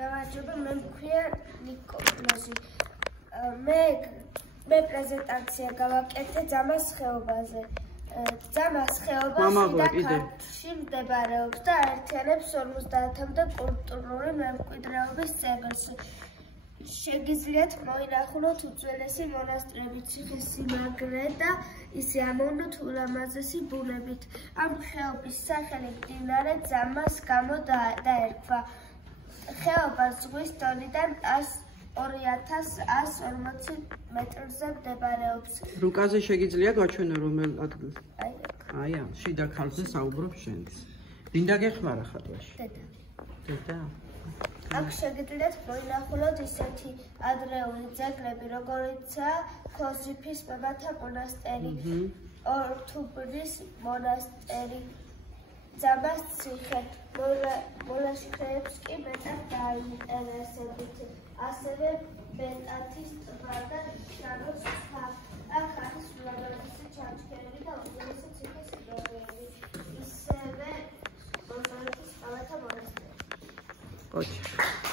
გამარჯობა, მე მქვია ნიკოლოზი. მე პრეზენტაცია გავაკეთე ძამას ხეობაზე. ძამას ხეობა ხიდაკარში მდებარეობს და აერთიანებს 50-მდე კულტურული მემკვიდრეობის ძეგლს. შეგიძლიათ მოინახულოთ უძველესი მონასტრები, ციხესიმაგრე და ისე ამოვნოთ ულამაზესი ბუნებით. ამ ხეობის სახელი მდინარე ძამას გამო დაერქვა. ხეობა ზღვის დონიდან 2140 მეტრზე მდებარეობს. რუკაზე შეგიძლია გაჩვენო რომელ ადგილს? აი ამ შიდა ქალზე საუბრობ შენს. ვინ დაგეხმარა ხატვაში? დედა. აქ შეგიძლიათ მოინახულოთ ისეთი ადრეული ძეგლები, როგორიცაა ქოზიფის მამათა მონასტერი, ორთუბნის მონასტერი, ძამას ციხე. მოლაშქრეებს კი მეტად დაინტერესებით. ასევე ბეტათის ტბა და შაროს ხა. აქ არის ულამაზესი ჩანჩქერები და უძველესი ციხე-სიმაგრეები. ისევე მოსწავლეთის მამათა მონასტერი. Очень.